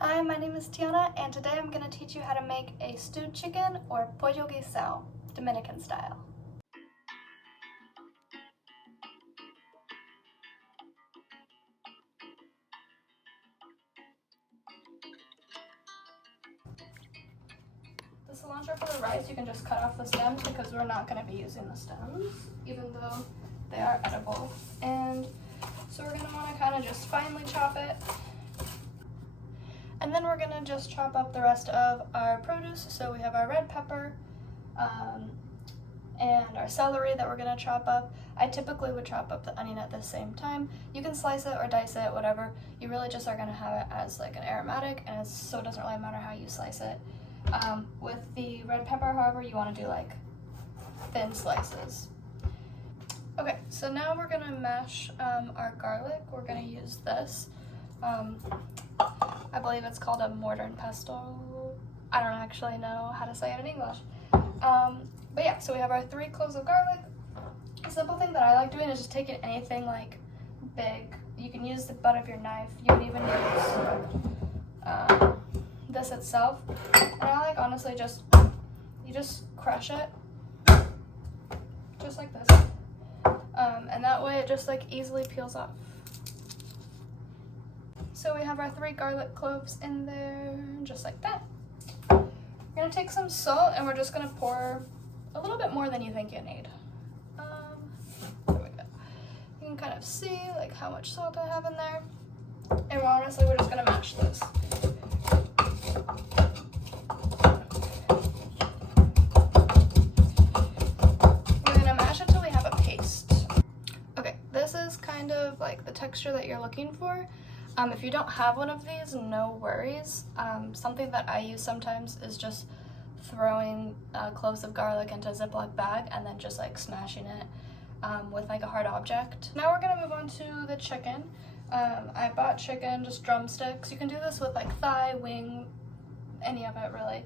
Hi, my name is Tiana, and today I'm going to teach you how to make a stewed chicken or pollo guisado, Dominican style. The cilantro for the rice, you can just cut off the stems because we're not going to be using the stems, even though they are edible. And so we're going to want to kind of just finely chop it. And then we're going to just chop up the rest of our produce. So we have our red pepper and our celery that we're going to chop up. I typically would chop up the onion at the same time. You can slice it or dice it, whatever. You really just are going to have it as like an aromatic, and so it doesn't really matter how you slice it. With the red pepper, however, you want to do like thin slices. Okay, so now we're going to mash our garlic. We're going to use this. I believe it's called a mortar and pestle. I don't actually know how to say it in English. But yeah, so we have our 3 cloves of garlic. A simple thing that I like doing is just taking anything like big. You can use the butt of your knife. You can even use this itself. And I like honestly you just crush it, just like this. And that way it just like easily peels off. So we have our 3 garlic cloves in there, just like that. We're gonna take some salt and we're just gonna pour a little bit more than you think you need. There we go. You can kind of see like how much salt I have in there. And honestly, we're just gonna mash this. We're gonna mash it till we have a paste. Okay, this is kind of like the texture that you're looking for. If you don't have one of these, no worries. Something that I use sometimes is just throwing cloves of garlic into a Ziploc bag and then just like smashing it with like a hard object. Now we're gonna move on to the chicken. I bought chicken, just drumsticks. You can do this with like thigh, wing, any of it really.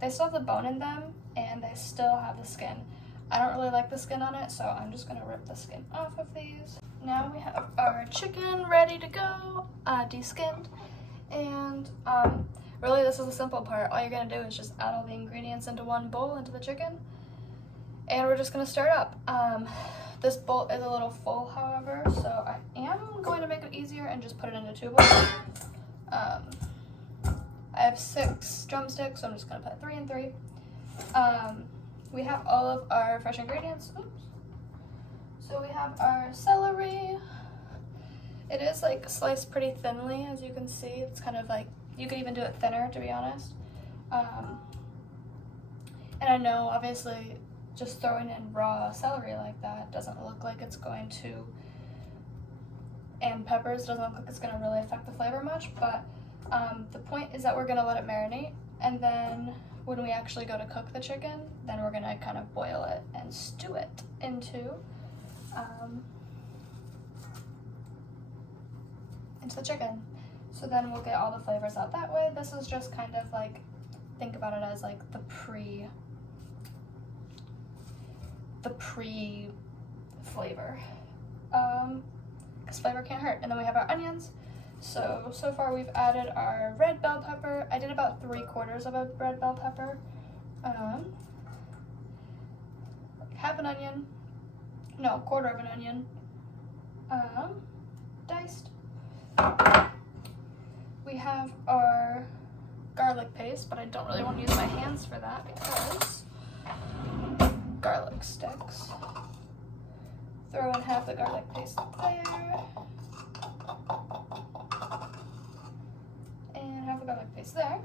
They still have the bone in them and they still have the skin. I don't really like the skin on it, so I'm just gonna rip the skin off of these. Now we have our chicken ready to go, de-skinned, and really this is the simple part. All you're gonna do is just add all the ingredients into one bowl, into the chicken, and we're just gonna start up. This bowl is a little full, however, so I am going to make it easier and just put it into 2 bowls. I have 6 drumsticks, so I'm just gonna put 3 and 3. We have all of our fresh ingredients. Oops. So we have our celery. It is like sliced pretty thinly, as you can see. It's kind of like, you could even do it thinner, to be honest. And I know, obviously, just throwing in raw celery like that doesn't look like it's going to, and peppers doesn't look like it's going to really affect the flavor much, but the point is that we're going to let it marinate, and then when we actually go to cook the chicken, then we're going to kind of boil it and stew it into the chicken. So then we'll get all the flavors out that way. This is just kind of like, think about it as like the pre flavor, because flavor can't hurt. And then we have our onions. So far we've added our red bell pepper. I did about 3/4 of a red bell pepper, half an onion, no, 1/4 of an onion, diced. We have our garlic paste, but I don't really want to use my hands for that because garlic sticks. Throw in half the garlic paste there. And half the garlic paste there.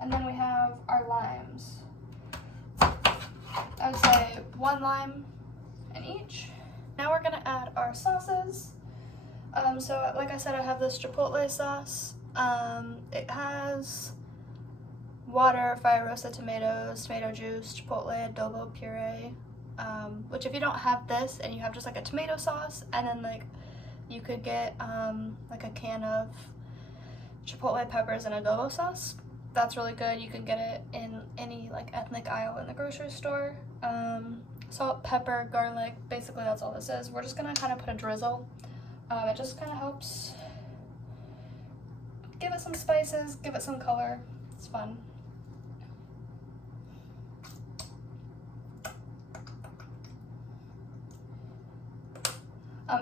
And then we have our limes. I would say 1 lime in each. Now we're gonna add our sauces. So like I said, I have this chipotle sauce. It has water, fire roasted tomatoes, tomato juice, chipotle, adobo puree. Which if you don't have this and you have just like a tomato sauce, and then like you could get like a can of chipotle peppers and adobo sauce. That's really good. You can get it in any like ethnic aisle in the grocery store. Salt, pepper, garlic, basically that's all this is. We're just gonna kind of put a drizzle It just kind of helps give it some spices, give it some color. It's fun.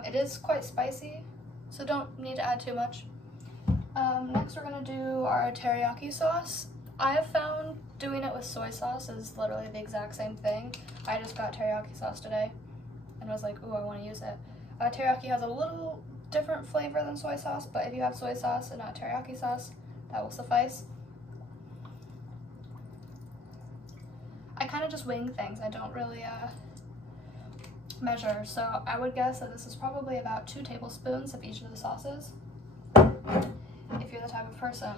It is quite spicy, so don't need to add too much. Next we're gonna do our teriyaki sauce. I have found doing it with soy sauce is literally the exact same thing. I just got teriyaki sauce today and was like, ooh, I want to use it. Teriyaki has a little different flavor than soy sauce, but if you have soy sauce and not teriyaki sauce, that will suffice. I kind of just wing things. I don't really measure, so I would guess that this is probably about 2 tablespoons of each of the sauces, if you're the type of person.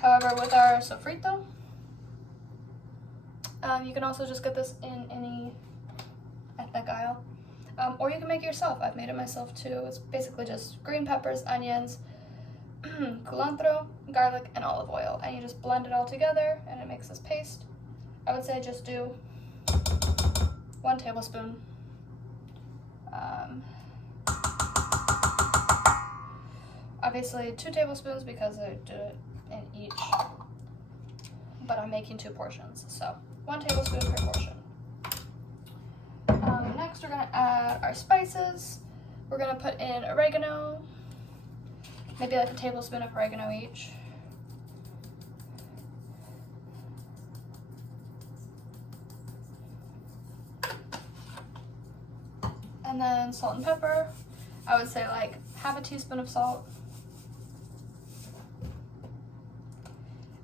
However, with our sofrito, you can also just get this in any ethnic aisle, or you can make it yourself. I've made it myself too. It's basically just green peppers, onions, culantro, garlic, and olive oil, and you just blend it all together and it makes this paste. I would say just do 1 tablespoon. Obviously 2 tablespoons because I did it in each, but I'm making 2 portions, so 1 tablespoon per portion. Next we're gonna add our spices. We're gonna put in oregano, maybe like a tablespoon of oregano each. And then salt and pepper. I would say like half a teaspoon of salt.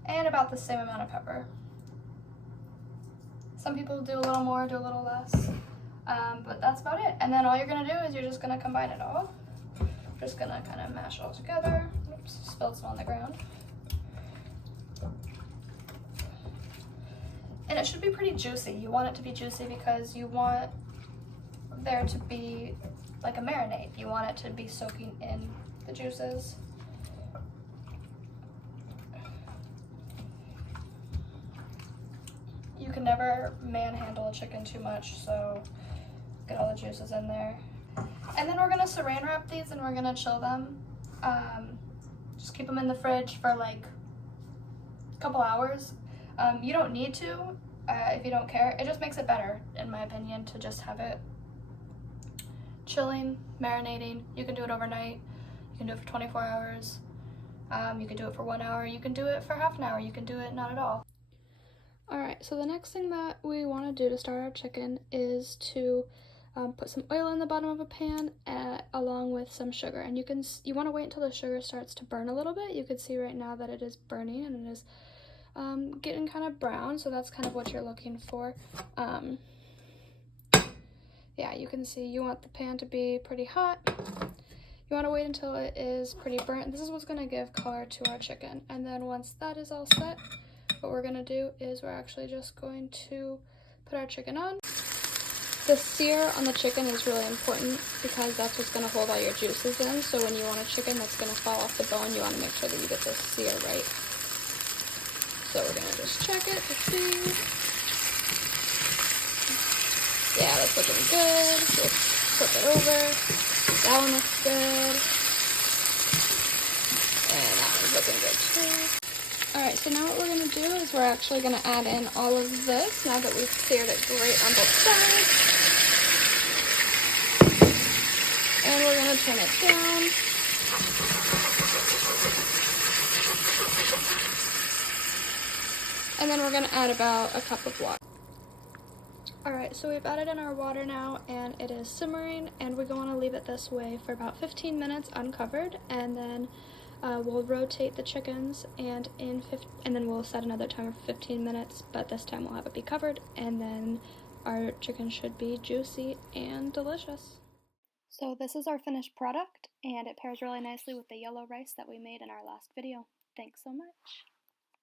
And about the same amount of pepper. Some people do a little more, do a little less. But that's about it. And then all you're gonna do is you're just gonna combine it all. Just gonna kind of mash it all together. Oops, spilled some on the ground. And it should be pretty juicy. You want it to be juicy because you want there to be like a marinade. You want it to be soaking in the juices. You can never manhandle a chicken too much, so get all the juices in there. And then we're gonna saran wrap these and we're gonna chill them. Just keep them in the fridge for like a couple hours. You don't need to if you don't care. It just makes it better, in my opinion, to just have it chilling, marinating. You can do it overnight. You can do it for 24 hours. You can do it for 1 hour. You can do it for half an hour. You can do it not at all. Alright, so the next thing that we want to do to start our chicken is to put some oil in the bottom of a pan along with some sugar. And you want to wait until the sugar starts to burn a little bit. You can see right now that it is burning and it is getting kind of brown, so that's kind of what you're looking for. Yeah, you can see you want the pan to be pretty hot. You want to wait until it is pretty burnt. This is what's going to give color to our chicken. And then once that is all set, what we're going to do is we're actually just going to put our chicken on. The sear on the chicken is really important because that's what's going to hold all your juices in. So when you want a chicken that's going to fall off the bone, you want to make sure that you get the sear right. So we're going to just check it to see. Yeah, that's looking good. We'll flip it over. That one looks good. And that one's looking good too. Alright, so now what we're going to do is we're actually going to add in all of this now that we've seared it great on both sides. And we're going to turn it down. And then we're going to add about a cup of water. Alright, so we've added in our water now and it is simmering, and we're going to leave it this way for about 15 minutes uncovered, and then we'll rotate the chickens and then we'll set another timer for 15 minutes, but this time we'll have it be covered, and then our chicken should be juicy and delicious. So this is our finished product, and it pairs really nicely with the yellow rice that we made in our last video. Thanks so much.